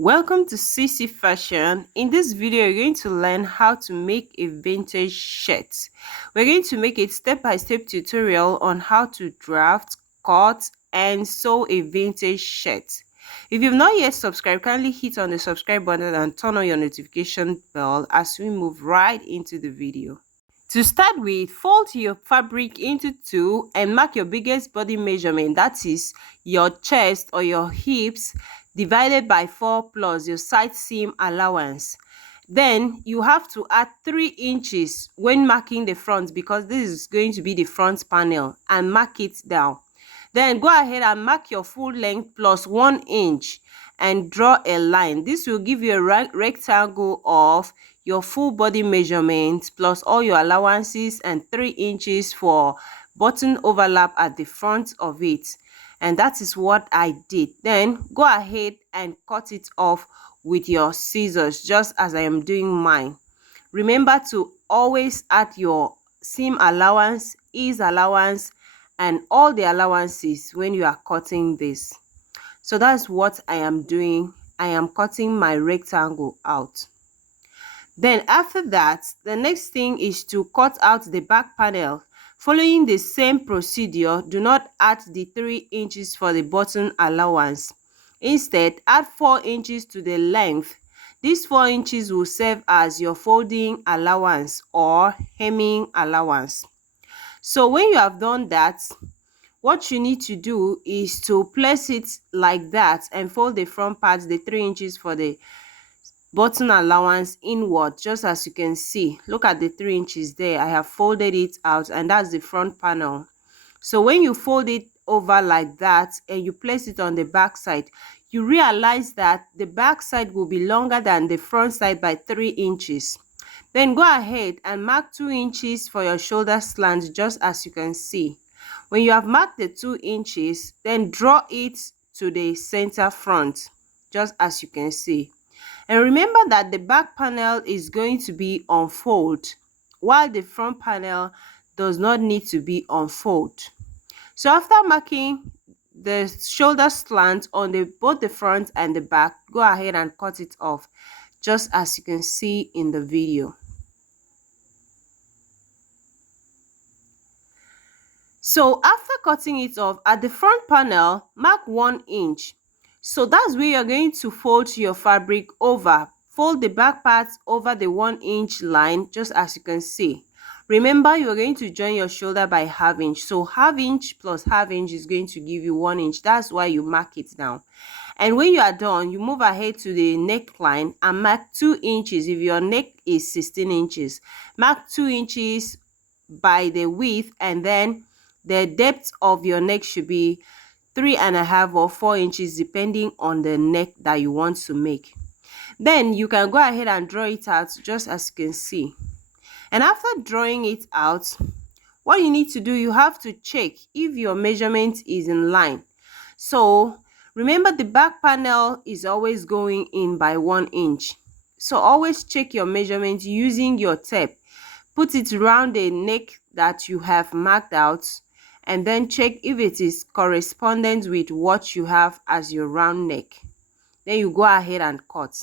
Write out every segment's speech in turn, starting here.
Welcome to CC Fashion. In this video, you're going to learn how to make a vintage shirt. We're going to make a step-by-step tutorial on how to draft, cut, and sew a vintage shirt. If you've not yet subscribed, kindly hit on the subscribe button and turn on your notification bell as we move right into the video. To start with, fold your fabric into two and mark your biggest body measurement, that is your chest or your hips, divided by 4 plus your side seam allowance. Then you have to add 3 inches when marking the front, because this is going to be the front panel, and mark it down. Then go ahead and mark your full length plus 1 inch and draw a line. This will give you a rectangle of your full body measurement plus all your allowances and 3 inches for button overlap at the front of it. And that is what I did. Then go ahead and cut it off with your scissors, just as I am doing mine. Remember to always add your seam allowance, ease allowance, and all the allowances when you are cutting this. So that's what I am doing. I am cutting my rectangle out. Then after that, the next thing is to cut out the back panel. Following the same procedure, do not add the 3 inches for the button allowance. Instead, add 4 inches to the length. These 4 inches will serve as your folding allowance or hemming allowance. So when you have done that, what you need to do is to place it like that and fold the front part, the 3 inches for the button allowance, inward, just as you can see. Look at the 3 inches there. I have folded it out, and that's the front panel. So when you fold it over like that and you place it on the back side, you realize that the back side will be longer than the front side by 3 inches. Then go ahead and mark 2 inches for your shoulder slant, just as you can see. When you have marked the 2 inches, then draw it to the center front, just as you can see. And remember that the back panel is going to be on fold, while the front panel does not need to be on fold. So after marking the shoulder slant on both the front and the back, go ahead and cut it off, just as you can see in the video. So after cutting it off, at the front panel, mark 1 inch. So that's where you're going to fold your fabric over. Fold the back part over the 1 inch line, just as you can see. Remember, you're going to join your shoulder by ½ inch. So ½ inch plus ½ inch is going to give you 1 inch. That's why you mark it down. And when you are done, you move ahead to the neckline and mark 2 inches. If your neck is 16 inches, mark 2 inches by the width, and then the depth of your neck should be 3.5 or 4 inches, depending on the neck that you want to make. Then you can go ahead and draw it out, just as you can see. And after drawing it out, what you need to do, you have to check if your measurement is in line. So remember, the back panel is always going in by 1 inch. So always check your measurement using your tape. Put it around the neck that you have marked out, and then check if it is correspondent with what you have as your round neck. Then you go ahead and cut.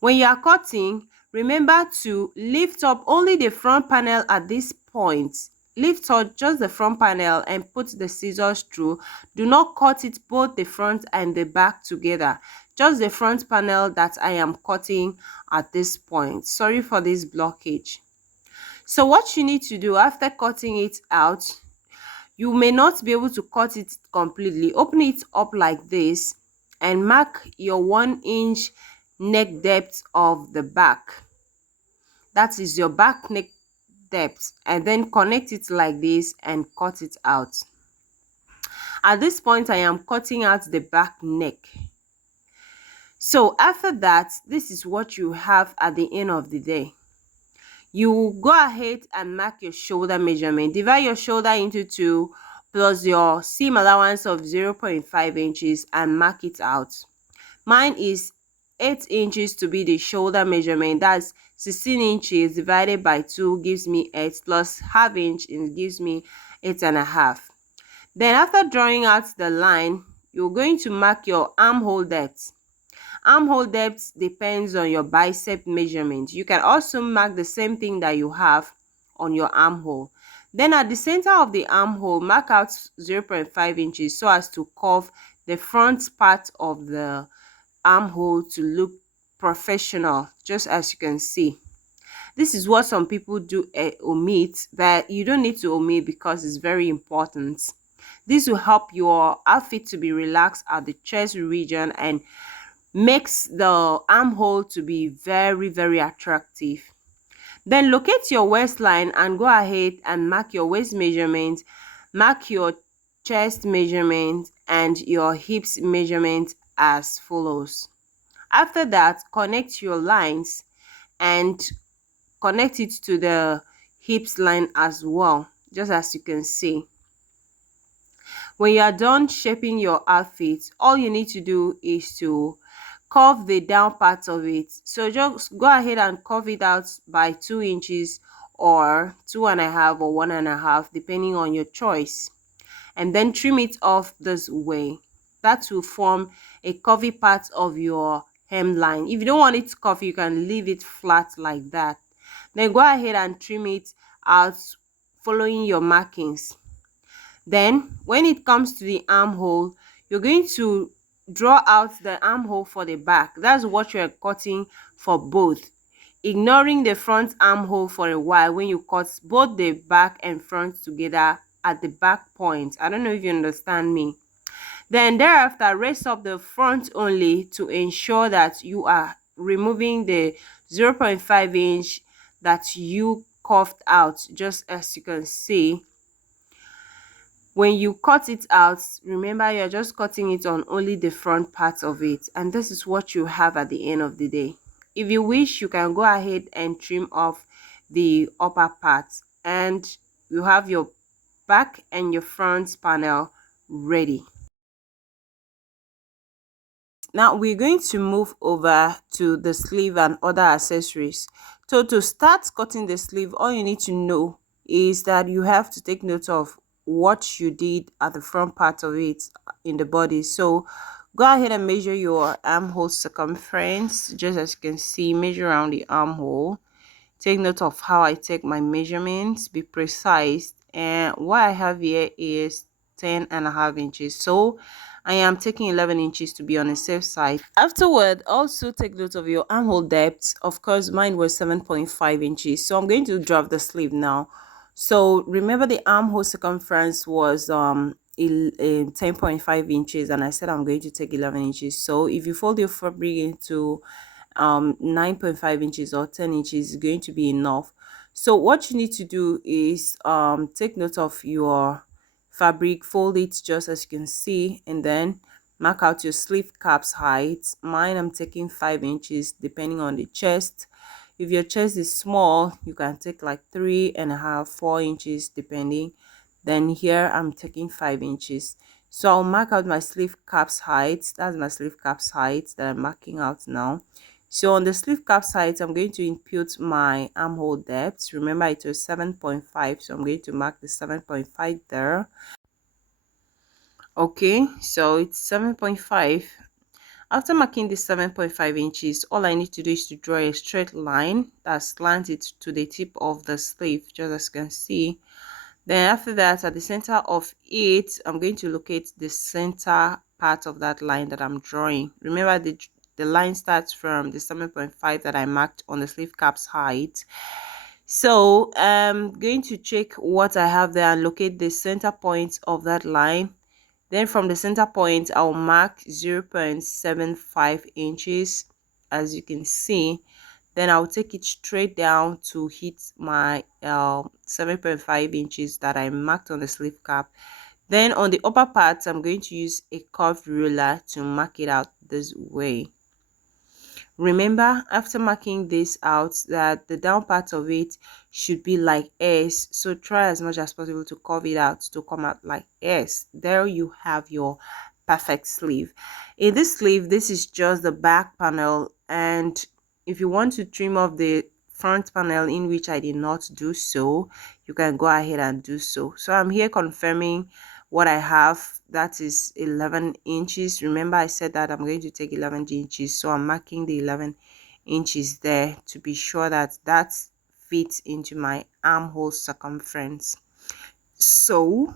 When you are cutting, remember to lift up only the front panel at this point. Lift up just the front panel and put the scissors through. Do not cut it both the front and the back together. Just the front panel that I am cutting at this point. Sorry for this blockage. So what you need to do after cutting it out, you may not be able to cut it completely. Open it up like this and mark your 1 inch neck depth of the back. That is your back neck depth, and then connect it like this and cut it out. At this point, I am cutting out the back neck. So after that, this is what you have at the end of the day. You will go ahead and mark your shoulder measurement. Divide your shoulder into 2 plus your seam allowance of 0.5 inches and mark it out. Mine is 8 inches to be the shoulder measurement. That's 16 inches divided by 2 gives me 8, plus ½ inch gives me 8.5. Then after drawing out the line, you're going to mark your armhole depth. Armhole depth depends on your bicep measurement. You can also mark the same thing that you have on your armhole. Then at the center of the armhole, mark out 0.5 inches so as to curve the front part of the armhole to look professional, just as you can see. This is what some people do omit, but you don't need to omit because it's very important. This will help your outfit to be relaxed at the chest region and makes the armhole to be very, very attractive. Then locate your waistline and go ahead and mark your waist measurement, mark your chest measurement and your hips measurement as follows. After that, connect your lines and connect it to the hips line as well, just as you can see. When you are done shaping your outfit, all you need to do is to curve the down part of it. So just go ahead and curve it out by 2 inches or 2.5 or 1.5 depending on your choice, and then trim it off this way. That will form a curvy part of your hemline. If you don't want it to curve, you can leave it flat like that. Then go ahead and trim it out following your markings. Then when it comes to the armhole, you're going to draw out the armhole for the back. That's what you're cutting for both, ignoring the front armhole for a while when you cut both the back and front together at the back point. I don't know if you understand me. Then thereafter, raise up the front only to ensure that you are removing the 0.5 inch that you curved out, just as you can see. When you cut it out, remember you're just cutting it on only the front part of it, and this is what you have at the end of the day. If you wish, you can go ahead and trim off the upper part, and you have your back and your front panel ready. Now we're going to move over to the sleeve and other accessories. So to start cutting the sleeve, all you need to know is that you have to take note of what you did at the front part of it in the body. So go ahead and measure your armhole circumference. Just as you can see, measure around the armhole. Take note of how I take my measurements, be precise. And what I have here is 10.5 inches, so I am taking 11 inches to be on the safe side. Afterward, also take note of your armhole depth. Of course, mine was 7.5 inches, so I'm going to drop the sleeve now. So remember, the armhole circumference was 10.5 inches, and I said I'm going to take 11 inches. So if you fold your fabric into 9.5 inches or 10 inches is going to be enough. So what you need to do is take note of your fabric, fold it just as you can see, and then mark out your sleeve cap's height. Mine, I'm taking 5 inches depending on the chest. If your chest is small, you can take like 3.5, 4 inches depending. Then here I'm taking 5 inches. So I'll mark out my sleeve cap's height. That's my sleeve cap's height that I'm marking out now. So on the sleeve cap's height, I'm going to input my armhole depth. Remember, it was 7.5, so I'm going to mark the 7.5 there. Okay, so it's 7.5. After marking the 7.5 inches, all I need to do is to draw a straight line that slants it to the tip of the sleeve, just as you can see. Then after that, at the center of it, I'm going to locate the center part of that line that I'm drawing. Remember, the line starts from the 7.5 that I marked on the sleeve cap's height. So I'm going to check what I have there and locate the center point of that line. Then from the center point, I'll mark 0.75 inches, as you can see. Then I'll take it straight down to hit my 7.5 inches that I marked on the sleeve cap. Then on the upper part, I'm going to use a curved ruler to mark it out this way. Remember, after marking this out, that the down part of it should be like S, so try as much as possible to curve it out to come out like S. There you have your perfect sleeve. In this sleeve, this is just the back panel, and if you want to trim off the front panel, in which I did not do so, you can go ahead and do so. So I'm here confirming what I have, that is 11 inches. Remember I said that I'm going to take 11 inches, so I'm marking the 11 inches there to be sure that that fits into my armhole circumference. So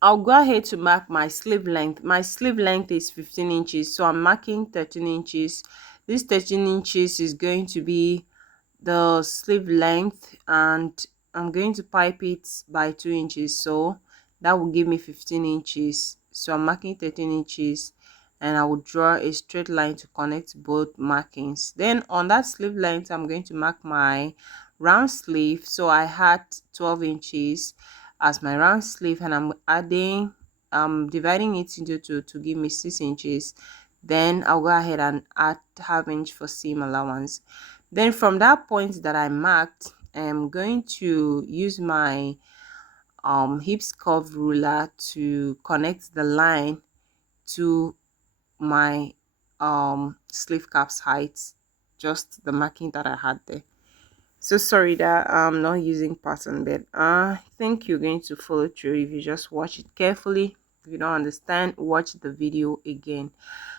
I'll go ahead to mark my sleeve length. My sleeve length is 15 inches, so I'm marking 13 inches. This 13 inches is going to be the sleeve length, and I'm going to pipe it by 2 inches, so that will give me 15 inches. So I'm marking 13 inches, and I will draw a straight line to connect both markings. Then on that sleeve length, I'm going to mark my round sleeve. So I had 12 inches as my round sleeve, and I'm adding dividing it into two to give me 6 inches. Then I'll go ahead and add half inch for seam allowance. Then from that point that I marked, I'm going to use my hips curve ruler to connect the line to my sleeve caps height, just the marking that I had there. So sorry that I'm not using pattern, but I think you're going to follow through if you just watch it carefully. If you don't understand, watch the video again.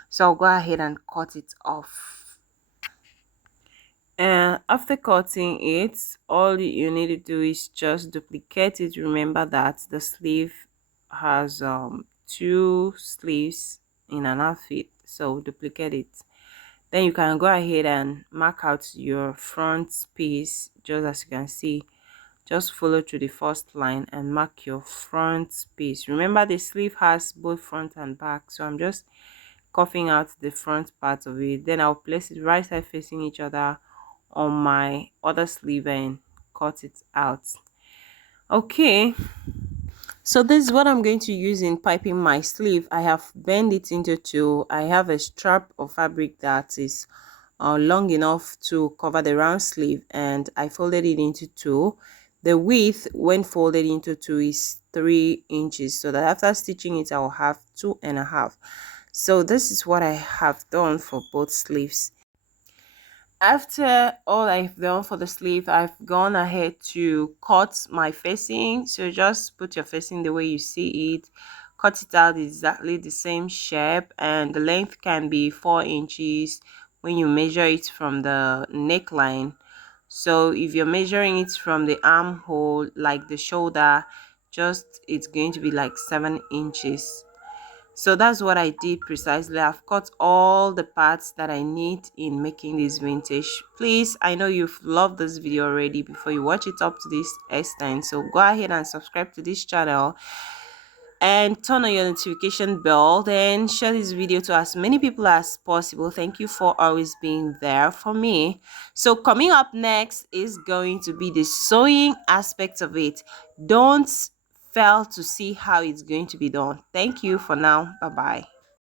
So I'll go ahead and cut it off. And after cutting it, all you need to do is just duplicate it. Remember that the sleeve has two sleeves in an outfit, so duplicate it. Then you can go ahead and mark out your front piece. Just as you can see, just follow to the first line and mark your front piece. Remember the sleeve has both front and back, so I'm just coughing out the front part of it. Then I'll place it right side facing each other on my other sleeve and cut it out. Okay, so this is what I'm going to use in piping my sleeve. I have bent it into two. I have a strap of fabric that is long enough to cover the round sleeve, and I folded it into two. The width when folded into two is 3 inches, so that after stitching it I'll have 2.5. So this is what I have done for both sleeves. After all I've done for the sleeve, I've gone ahead to cut my facing. So just put your facing the way you see it, cut it out exactly the same shape, and the length can be 4 inches when you measure it from the neckline. So if you're measuring it from the armhole, like the shoulder, just it's going to be like 7 inches. So that's what I did precisely. I've cut all the parts that I need in making this vintage. Please, I know you've loved this video already before you watch it up to this extent, so go ahead and subscribe to this channel and turn on your notification bell. Then share this video to as many people as possible. Thank you for always being there for me. So coming up next is going to be the sewing aspect of it. Don't fail to see how it's going to be done. Thank you for now. Bye bye.